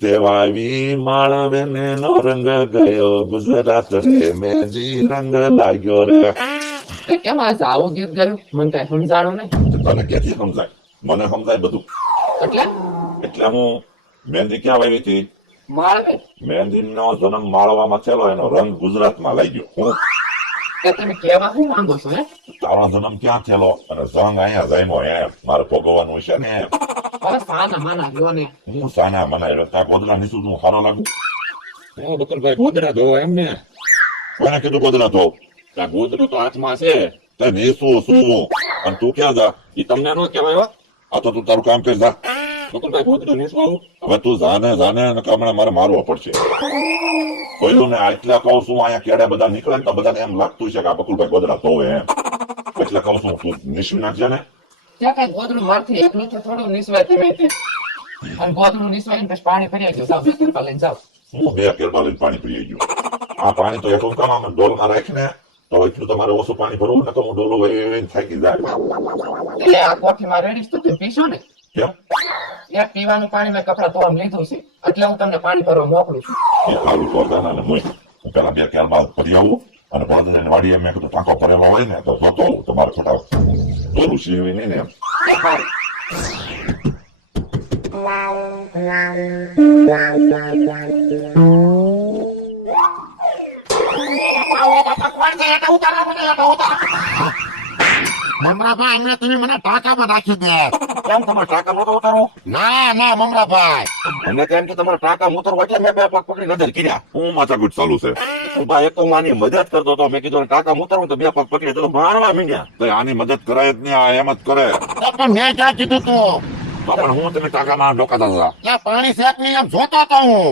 તેવાવી માળવેને નો રંગ ગયો ગુજરાત રે મેજી રંગ લાગ્યો રે. કેમ આ આવું ગીત ગાયું મને કઈ સમજાણું નહીં. તને ક્યાંથી સમજાય? મને સમજાય બધું. એટલે એટલે હું મહેંદી ક્યાં વાવી હતી? માળવે મહેંદી નો જન્મ માળવામાં થયેલો, એનો રંગ ગુજરાતમાં લઈ ગયો. હું કે તમે કેવા શું માંગો છો હે? તારો જન્મ ક્યાં થયેલો અને જંગ અહીંયા જઈમો એમ મારે ભોગવવાનું છે ને. હવે સાના માના ગયો ને હું સાના મનાય ત્યાં ગોદડા નીચું તું સારો લાગુ? બકુલભાઈ ગોદડા ધોવો એમ ને? કોને કીધું ગોદડા તો? આ ગોદડું તો હાથમાં છે તે નીસું શું અને તું ક્યાં જા? એ તમને નો કહેવાય હો. આ તો તું તારું કામ કરી જા. બકુલભાઈ ગોદડું નીચું આવું હવે તું જાને જાને અને હમણાં મારે મારવો પડશે. કહ્યું ને એટલે કહું છું, અહીંયા કેડે બધા નીકળે ને તો બધાને એમ લાગતું છે કે આ બકુલભાઈ ગોદડા ધોવે એમ. એટલે કહું છું તું નિશી નાખજે ને. ત્યાં કઈ ગોદડું મારથી એકલું તો થોડું નિસવાય તમે તે. અને ગોદડું નિસવાય ને પછી પાણી ભરી ગયું જાવ બે લઈને જાવ. હું બે કેરબા લઈને પાણી પી ગયું. આ પાણી તો એટલું કામ અમે ડોલમાં રાખીને તો એટલું તમારે ઓછું પાણી ભરવું ને તો હું ડોલો વહી થાકી જાય. એટલે આ કોઠીમાં રેડીશ તો તમે પીશો ને? કેમ? એક પીવાનું પાણી મેં કપડા ધોવામાં લીધું છે એટલે હું તમને પાણી ભરવા મોકલું છું. એ સારું તો હતા ને હું પેલા બે કેરબા ભરી આવું અને બળદને વાડીએ મેં કીધું ટાંકો ભરેલો હોય ને તો જોતો આવું તમારે ફટાફટ ડોલું સીવી નહીં ને એમ. મમરાભાઈ એમને તમે મને ટાંકામાં નાખી દે. કેમ તમારે ટાંકા નહોતો ઉતારો? ના ના મમરાભાઈ, મને કેમ કે તમારે ટાંકા ઉતરવા એટલે મેં બે પગ પકડી નજર કર્યા. હું માથાકૂટ ચાલુ છે. ભાઈ એક તો હું આની મદદ કરતો હતો, મેં કીધું ટાંકા ઉતરવું તો બે પગ પકડી તો મારવા મીંડ્યા. તો આની મદદ કરાય જ નહીં, આ એમ જ કરે. પણ મેં ક્યાં કીધું તું? પણ હું તમે ટાંકામાં ડોકાતા હતા. ત્યાં પાણી શેક નહીં એમ જોતો હતો હું.